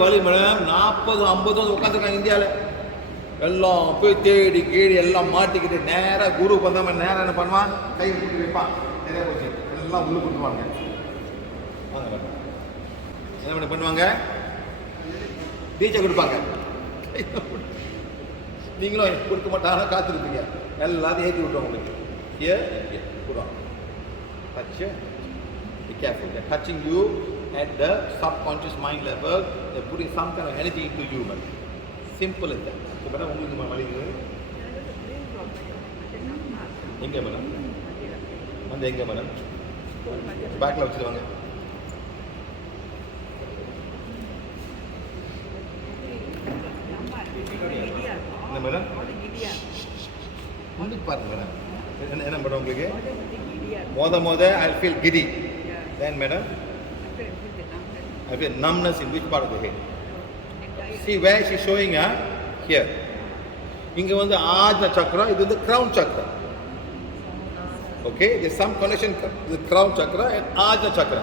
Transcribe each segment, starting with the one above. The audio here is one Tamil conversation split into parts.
வலி மேடம் 40-50 உட்காந்துருக்காங்க இந்தியாவில். எல்லாம் போய் தேடி கேடி எல்லாம் மாட்டிக்கிட்டு நேராக குரு வந்தவன் நேராக என்ன பண்ணுவான், கை கூட்டி வைப்பான், நிறைய போச்சு எல்லாம் உள்ளே கொடுத்துருவாங்க. என்ன பண்ணுவாங்க, டீச்சர் கொடுப்பாங்க, நீங்களும் கொடுக்க மாட்டாங்க, காத்திருப்பீங்க, எல்லாத்தையும் ஏற்றி விட்டுருவாங்க உங்களுக்கு. கொடுவாங்க. Touch, be careful. They're touching you at the subconscious mind level. They're putting some kind of energy into you. But simple as that. So, madam, உங்களுக்கு வலிக்குது எங்க மேடம்? வந்து எங்க மேடம்? பேக்ல வச்சுருவாங்க. என்ன மேடம்? முன்னுக்கு பாருங்க மேடம். என்ன மேடம் உங்களுக்கு? மொத I'll feel giddy. Then madam, I feel numbness in which part of the head? See where she's showing here. இங்க வந்து ஆஜ்ன சக்கரா, இது வந்து crown chakra. Okay, there's some connection with the crown chakra and ajna chakra.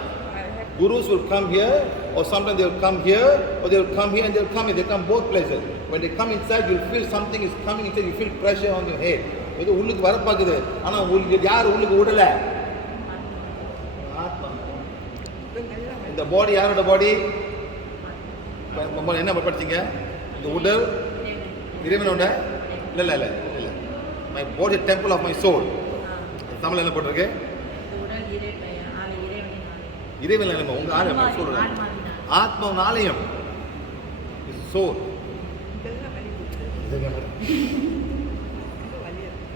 Gurus will come here, or sometimes they will come here, or they will come here and they will come here. They come both places. When they come inside, you'll feel something is coming inside. You feel pressure on your head. இது உள்ளுக்கு வர பார்க்குது, ஆனால் உங்களுக்கு யார் உள்ளுக்கு விடல? இந்த பாடி யாரோட பாடி? என்ன படிச்சீங்க? இந்த உடல் இறைவனோட? இல்லை இல்லை இல்லை, my body temple of my soul. Tamil என்ன போட்டிருக்கு? இறைவன் இல்லை, உங்கள் ஆலயம். சோல் ஆத்மாவின் ஆலயம், சோல்.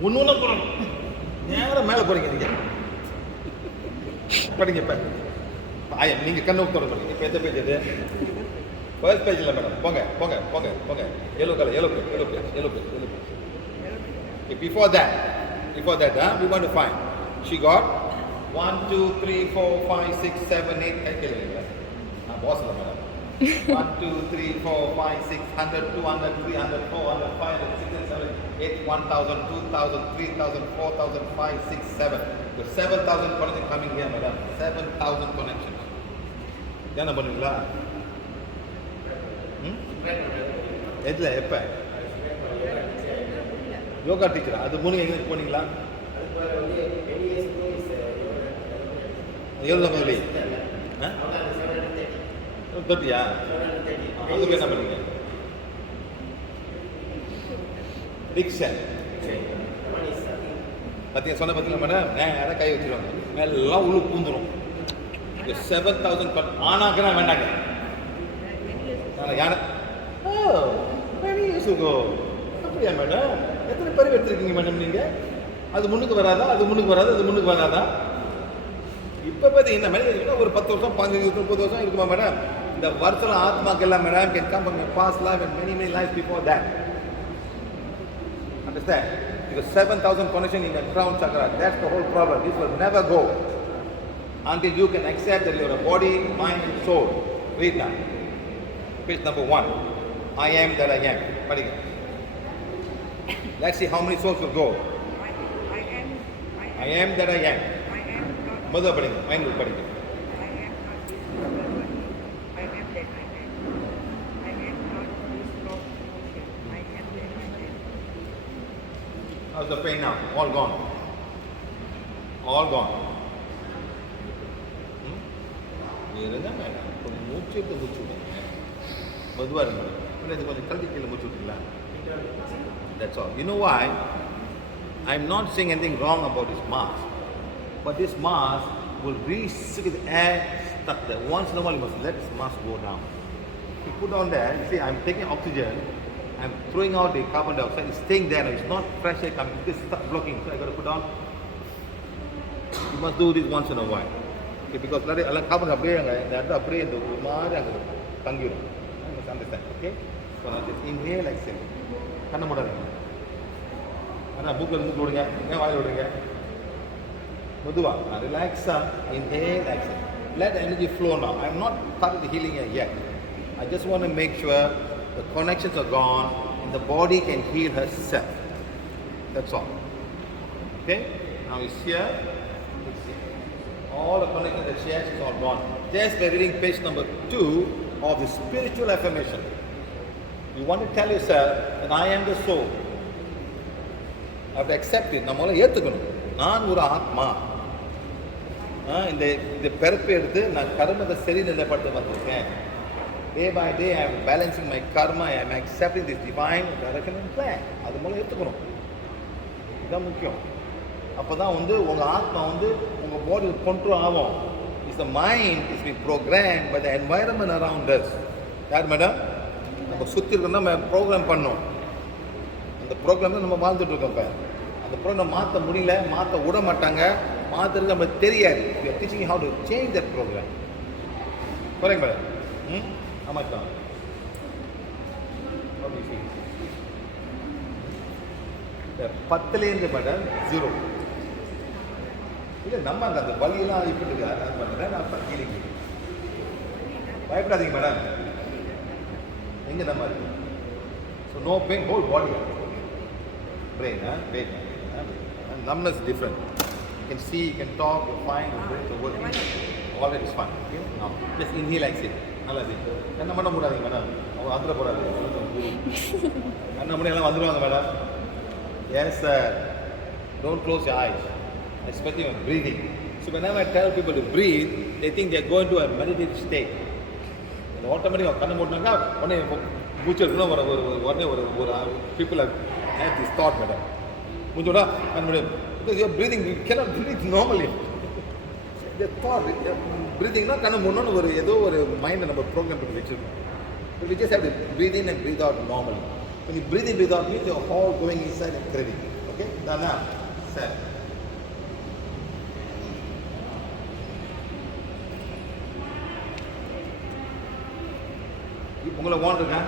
ஒன்று போகணும், நேரம் மேலே போகிறீங்க நீங்கள். படிங்க இப்போ ஆயம், நீங்கள் கண்ணு திறந்து இப்போ எந்த பேஜ் இது? ஃபர்ஸ்ட் பேஜ் இல்லை மேடம். போங்க போங்க போங்க போங்க. Yellow colour, yellow page, yellow page, yellow page, yellow page. Before that, we want to find. She got 1, 2, 3, 4, 5, 6, 7, 8. I tell you, I'm boss of the madam. 1, 2, 3, 4, 5, 6, 100, 200, 300, 400, 500, 600, 700, 8, 1,000, 2,000, 3,000, 4,000, 5, 6, 7. There's 7,000 connections coming here, madam. 7,000 connections. என்ன பண்ணுவீங்களா? எதுல எப்போ? யோகா டீச்சரா? அது மூணு எங்கே போனீங்களா? எவ்வளோ முதலி? தொட்டியா? அதுக்கு என்ன பண்ணீங்க? ரிக்ஷா பார்த்தீங்க, சொன்ன பார்த்தீங்களா மேடம்? நேராக கை வச்சுருவாங்க, எல்லாம் உள்ளு பூந்துடும். 7,000 ஆனாக்குனா வேண்டாங்க. யானை அப்படியா மேடம்? எத்தனை பேர் எடுத்துருக்கீங்க மேடம் நீங்கள்? அது முன்னுக்கு வராதா? அது முன்னுக்கு வராது, அது முன்னுக்கு வராதா? இப்போ பார்த்தீங்கன்னா மேடம் ஒரு 10 வருஷம் 15 வருஷம் 30 வருஷம் இருக்குமா மேடம்? இந்த வருஷம் ஆத்மாக்கு எல்லாம் madam can come from your past life and many lives before that. Understand? Because 7,000 connection in the crown chakra, that's the whole problem. This will never go until you can accept that you are a body, mind and soul. Read now. Page number 1. I am that I am. Padinga. Let's see how many souls will go. I am that I am. Mother padinga, mind will padinga. How's the pain now? All gone. All gone. இருங்க மேடம், கொஞ்சம் மூச்சு எடுத்து மூச்சு விடுங்க, மெதுவாக இருங்க. இது கொஞ்சம் கல்வி கீழே மூச்சு விட்டுங்களா? That's all. You know why? I'm not saying anything wrong about this mask, but this mask will restrict the air stuck there. Once in a while you must let this mask go down. You put on there, you see I'm taking oxygen, I'm throwing out the carbon dioxide, it's staying there, it's not fresh air coming, this is blocking, so I got to put on. You must do this once in a while. Okay, because எல்லாம் கார்பன் அப்படியே அங்கே இந்த இடத்துல அப்படியே இந்த ஒரு மாதிரி அங்கே தங்கிடும். அண்டர்ஸ்டாண்ட்? ஓகே, ஸோ நான் ஜஸ்ட் இன்ஹேல் எக்ஸேல். கண்ணை மூடாதீங்க. ஆனால் மூக்கில் இருந்து விடுங்க, ஏன் வாயில் விடுங்க, மெதுவாக ரிலாக்ஸாக inhale exhale. Let the energy flow now. I'm not started the healing yet. I just want to make sure the connections are gone and the body can heal herself. That's all. Okay? Now it's here. All the connections that she has is all gone. Just by reading page number 2, of the spiritual affirmation. You want to tell yourself that I am the soul. I have to accept it. நம்மள ஏத்துக்கணும். நான் ஒரு ஆத்மா. இந்த பிறப்பு எடுத்து நான் கர்மத்தை சரி நிலைப்படுத்த வந்திருக்கேன். Day by day I am balancing my karma. I am accepting this divine direction and plan. அது மூலம் ஏத்துக்கணும். இதுதான் முக்கியம். அப்பதான் உங்க ஆத்மா உங்க பாடி கண்ட்ரோல் ஆகும். It's the mind is being programmed by the environment around us. யார் மேடம்? நம்ம சுற்றி இருக்கோம் நம்ம ப்ரோக்ராம் பண்ணோம். அந்த ப்ரோக்ராம் நம்ம வாழ்ந்துட்டு இருக்கோம். இப்போ அந்த ப்ரோக்ராம் மாற்ற முடியல, மாற்ற விட மாட்டாங்க, மாற்றுறது நமக்கு தெரியாது. We are teaching you how to change that program. correct madam? ஆமாக்கா. பத்துலேருந்து மேடம் 0 இல்லை நம்ம அந்த வழியெல்லாம் அழிப்பிட்டு நான் பண்ணுறேன். நான் கீழே பயப்படாதீங்க மேடம். எங்கே நம்ம இருக்கு? So no pain, whole body brain, brain. Numbness is different. You can see, you can talk, you find, your brain is working. All that is fine. Okay? Now, just inhale, exhale. நல்லா இருக்கு. என்ன பண்ண முடியாதுங்க மேடம்? அவங்க வந்துட போகிறாரு. என்ன முடியெல்லாம் வந்துடுவாங்க madam. Yes sir. Don't close your eyes. Especially when breathing. So whenever I tell people to breathe, they think they are going to a meditative state. And automatically கண்ணு மூடினாங்க உடனே மூச்சு எடுக்கணும். உடனே ஒரு people have this thought madam. மூச்சோட because you are breathing, you cannot breathe normally. The thought, breathing na கண்ணு மூடணும்னு ஏதோ ஒரு மைண்டை நம்ம ப்ரோக்ராம் பண்ணி வச்சுருக்கோம். But we just have to breathe in and breathe out normally. When you breathe in, breathe out, means you're all going inside and creating. Okay? Dana, sir. உங்களை ஓன் இருக்கா?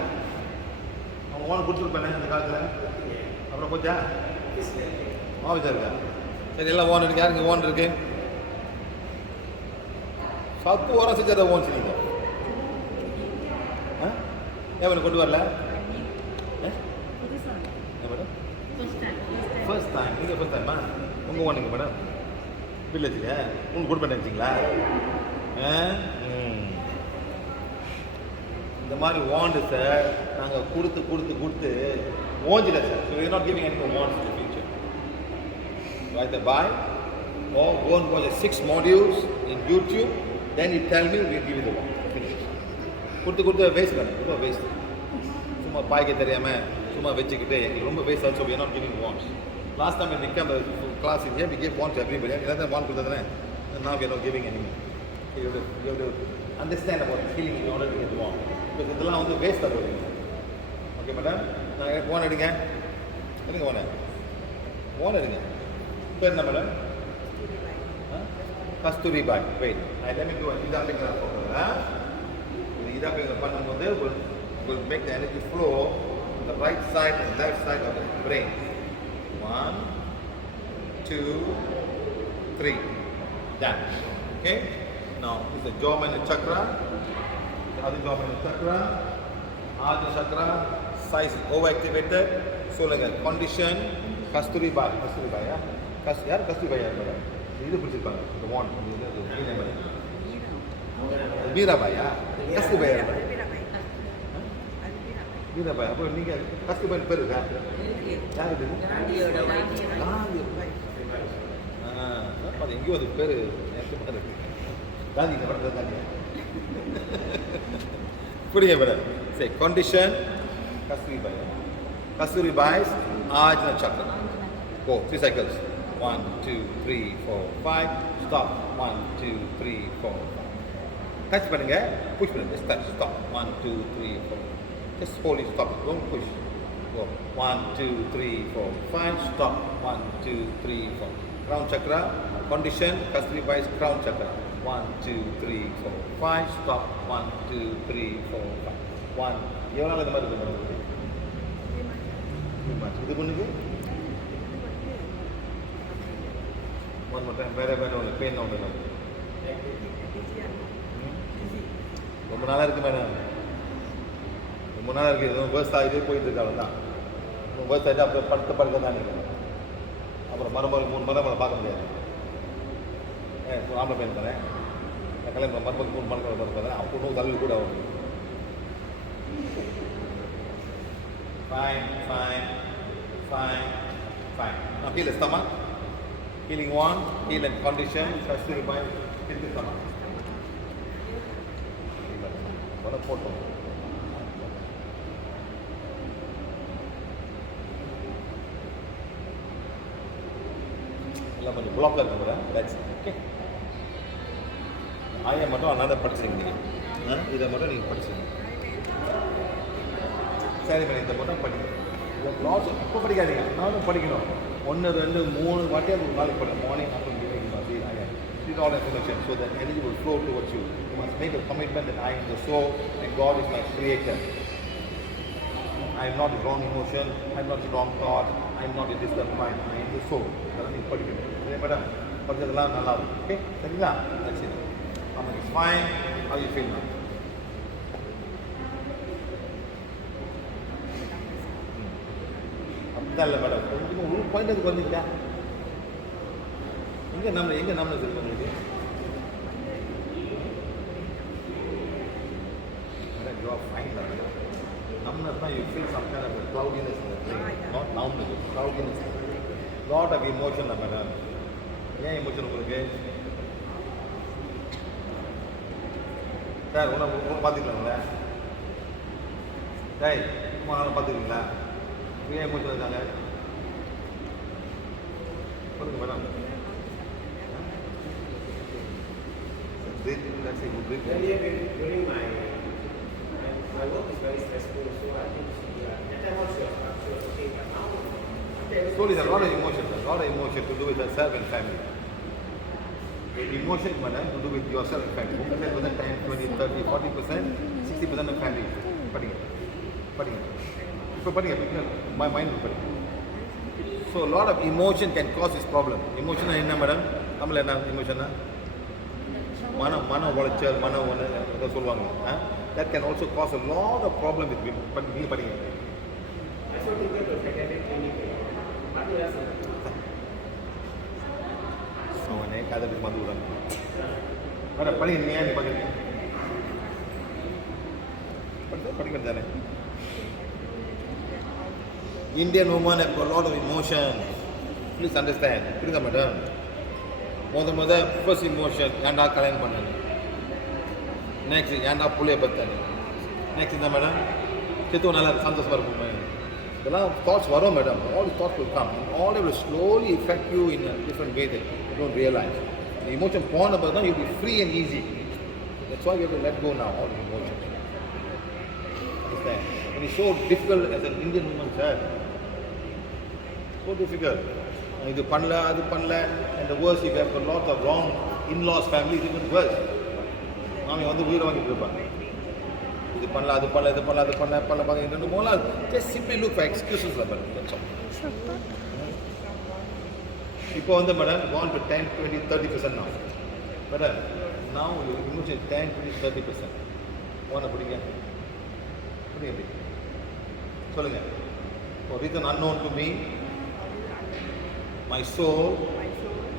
அவங்க ஓன் கொடுத்துருப்பேன் அந்த காலத்தில். அப்புறம் போச்சா? ஆஃபீஸாக இருக்கா? சரி எல்லாம் ஓன் இருக்கு. யாருக்கு ஓன் இருக்கு? 10 வாரம் செஞ்சு அதை ஓன் செய்யுங்க. ஏன் கொண்டு வரல? Madam first time. நீங்கள் ஃபர்ஸ்ட் டைமா? உங்கள் ஓனுங்க மேடம் வில்லேஜில் உங்களுக்கு கொடுப்பேன் நினச்சிங்களா? இந்த மாதிரி வாண்டு சார் நாங்கள் கொடுத்து ஓஞ்சில sir. So you not giving any more wands in the future. Either buy or go and watch 6 modules in YouTube, then you tell me, we'll give you the wand. Finish. கொடுத்து வேஸ்ட் பண்ணு. ரொம்ப வேஸ்ட். சும்மா பாய்க்க தெரியாமல் சும்மா வச்சுக்கிட்டு எங்களுக்கு ரொம்ப வேஸ்ட் ஆச்சு. we are not giving wands. Last time when we came to class in here, we gave wand to everybody. எல்லாத்தையும் wand கொடுத்ததானே. Now we are not giving anymore. You have to understand about healing in order to get the wand. Because இதெல்லாம் வேஸ்ட்டாக போகுது. ஓகே மேடம், நான் ஓன் எடுங்க. எடுங்க ஓன் எடுங்க. இப்போ என்ன madam? Kasturi Bai. Wait, let me do an இதா பிங்கர் போடுறேன். இதா பிங்கர் பண்ணும்போது will make the energy flow on the right side and left side of the brain. 1, 2, 3. Done. Okay? Now, this is the jawbone chakra. Adi jawbone chakra. Adi chakra. Size overactivated. சொல்லுங்க condition கஸ்தூரி பாய். கஸ்தூரி பாயா? யார் கஸ்தூரி பாயா மேடம்? இது பிடிச்சிருப்பாங்க. இந்த வான் வீராபாயா? கஸ்தூரி பாயா? வீராபாய். அப்போ நீங்கள் கஸ்தூரி பாய் பேர் இருக்கா? யார் இது? அது எங்கேயோ அது பேர் நேரமாக இருக்கு. காந்தி இந்த படத்தில் தாங்க. புரியுங்க மேடம். சரி, condition கஸ்தூரி பாய். Kasturi Bai's Ajna Chakra. Go 3 cycles. 1, 2, 3, 4, 5. Stop. 1, 2, 3, 4, 5. Touch பண்ணுங்க. Push பண்ணுங்க. Just touch. Stop. 1, 2, 3, 4. Just hold it. Stop it. Don't push. Go. 1, 2, 3, 4, 5. Stop. 1, 2, 3, 4. Crown Chakra. Condition Kasturi Bai's Crown Chakra. 1, 2, 3, 4, 5. Stop. 1, 2, 3, 4, 5. 1. எவ்வளோ நாள் இந்த மாதிரி இருக்கு? இது பண்ணுங்க. One more time. வேற ஒன்று பெயின் ஒன்று ரொம்ப நாளாக இருக்குது மேடம். ரொம்ப நாளாக இருக்குது. எதுவும் வேர்ஸ் ஆகிட்டே போயிட்டு இருக்கு. அவ்வளோ தான். வேர்ஸ் ஆகிட்டு அப்புறம் படுக்க தான் நினைக்கிறேன். அப்புறம் மருமகள் 3 மரம் நம்மளை பார்க்க முடியாது. ஆம்பளை பையன் தானே. கல்யாணம் மருமகள் 3 மரம் பார்த்தேன். அப்போ தலையில் கூட ஆகும். Fine, fine, fine, fine. Now heal the stomach. Healing one, heal and condition, especially by heal the stomach. What a photo. எல்லாம் கொஞ்சம் பிளாக்ல இருக்குங்க பேட்ஸ் ஓகே ஆயா மட்டும் அண்ணாத படிச்சுங்க நீங்கள் இதை மட்டும் நீங்கள் படிச்சுங்க சரி மேடம் இதை மட்டும் படிக்கணும் லாஸ் இப்போ படிக்காதீங்க நானும் படிக்கணும் 1 2 3 வாட்டியாவது ஒரு நாளைக்கு படிக்கணும் morning after evening read all information so that energy will flow towards you. You must make a commitment that I am the soul and God is my creator. I am not the wrong emotion, I am not the wrong thought, I am not a distant mind, I am the soul. அதெல்லாம் நீங்கள் படிக்கணும் சரி மேடம் படித்ததெல்லாம் நல்லா இருக்கும் ஓகே சரிங்களா சரி ஆமாம் it's fine how you feel now? அப்படிதான் இல்லை மேடம் கொஞ்சம் ஒரு பாயிண்ட் அதுக்கு வந்துக்கிட்டா எங்கே நம்ம இருக்கு உங்களுக்கு madam you are fine madam numbness now you feel some kind of a cloudiness in the thing, not numbness, cloudiness. Lot of emotion madam. ஏன் emotion உங்களுக்கு சார் உன்னை பார்த்துக்கலாங்களா டேய் நானும் பார்த்துக்கீங்களா ஏன் emotion இருக்காங்க சொல்லுங்க madam let's say good during my work is very stressful, so I think at that time she was okay, but now soul is a lot of emotion to do with yourself and family. Emotion madam to do with yourself and family. 10%, 20, 30, 40%, 60% of family. படிங்க இப்போ படிங்க my mind will படிங்க. So a lot of emotion can cause this problem. Emotion என்ன மேடம் தமிழ் என்ன emotion மன உளைச்சல் மன ஏதோ சொல்லுவாங்க that can also cause a lot of problem with people. But நீங்க படிங்க I should go to psychiatric clinic. அவனே கதை மது விடாங்க மேடம் படிங்க நீ ஏன் படிக்கிறீங்க படிக்கிறது தானே Indian women have got a lot of emotion. Please understand. புரியுதா மேடம் முத ஃபர்ஸ்ட் இமோஷன் ஏன்டா கல்யாணம் பண்ணாங்க நெக்ஸ்ட் ஏன்டா புள்ளைய பத்தாங்க நெக்ஸ்ட் இந்த மேடம் சித்து நல்லா சந்தோஷமாக இருக்கும் இதெல்லாம் தாட்ஸ் வரும் madam all thoughts will come and all it will slowly affect you in a different way that you don't realize. The emotion போன பிறகு தான் you'll be free and easy. That's why you have to let go now all the emotions. Understand? And it's so difficult as an Indian woman, sir. So difficult. இது பண்ணல அது பண்ணல and the worst if you have got lots of wrong in-laws family is even worse. மாமி வந்து உயிரை வாங்கிட்டு இருப்பாங்க இது பண்ணல அது பண்ணல இது பண்ணல அது பண்ணல ரெண்டு மூணு நாள் just simply look for excuses madam that's all. இப்போ வந்து madam gone to 10, 20, 30% now. Madam now your emotion 10, 20, 30%. போன பிடிங்க சொல்லுங்க for reason unknown to me my soul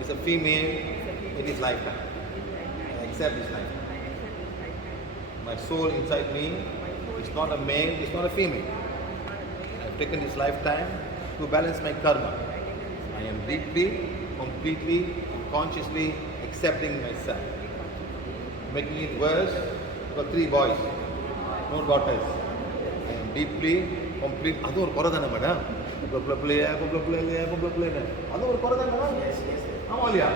is a female in this lifetime. I accept this lifetime. My soul inside me is not a male, it's not a female. I have taken this lifetime to balance my karma. I am deeply, completely, consciously accepting myself. Making it worse, I've got 3 boys, no daughters. I am deeply, completely, அது ஒரு குறை தானே மேடம் பிள்ளைய அது ஒரு குறை தானே மேடம் ஆமாம் இல்லையா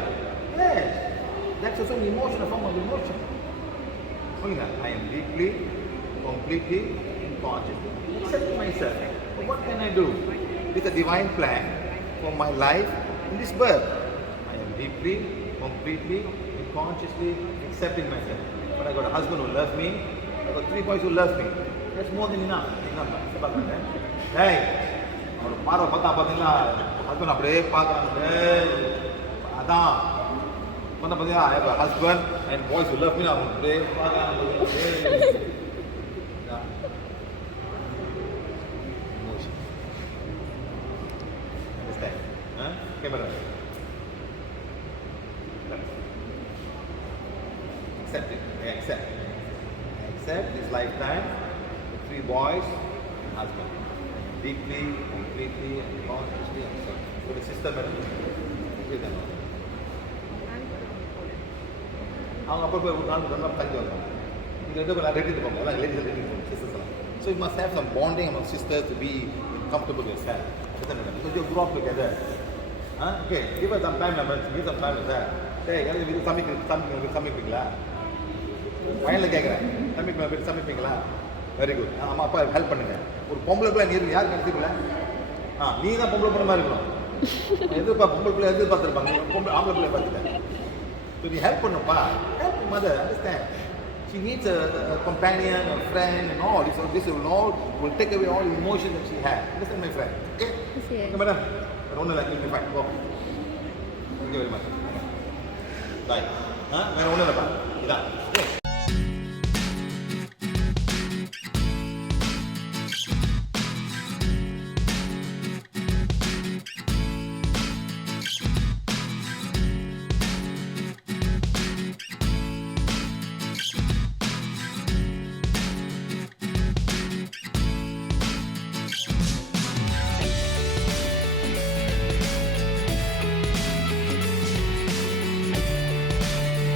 that's also an emotion, a form of emotion. I am deeply, completely, and consciously accepting myself. So what can I do? It's a divine plan for my life in this birth. I am deeply, completely, and consciously accepting myself. But I got a husband who loves me. I got 3 boys who love me. That's more than enough. Hey, அவரு பார்வை பார்த்தீங்களா ஹஸ்பண்ட் அப்படியே பார்க்குறாங்க அதான் பண்ண பார்த்தீங்கன்னா I have a husband and boys love me அவங்க அப்படியே பார்க்குறாங்க camera accept it. I accept this lifetime 3 boys and husband. Deeply, completely, and consciously and so. So the sister madam, with them. அவங்க அப்போ போய் ஒரு நாள் நல்லா தங்கி வந்தாங்க இங்கே ரெண்டு பேர் ரெட்டிட்டு போங்க எல்லாம் லேடிஸ் ரெட்டிட்டு போங்க சிஸ்டர்ஸ் எல்லாம் so you must have some bonding among sisters to be comfortable with yourself because you grow up together okay give us some time give some time with that டேய் எனக்கு இது சமைப்பீங்களா ஃபைனலில் கேட்குறேன் சமைப்பீங்களா வெரி குட் அம்மா அப்பா ஹெல்ப் பண்ணுங்க ஒரு பொம்பளை பிள்ளை நீர் யாருக்கு நினைச்சிக்கல நீ தான் பொம்பளை பிள்ளை மாதிரி இருக்கணும் பொம்பளை பிள்ளை எதிர்பார்த்துருப்பாங்க பொம்பளை ஆம்பளை பிள்ளை பார்த்துட்டேன் So you help her, help your mother, understand. She needs a companion, a friend, and all. This will take away all the emotions that she has. Understand, my friend? Okay? Okay. Okay, madam. I don't like you. Fine, go. Thank you very much. Bye. Huh? I don't know.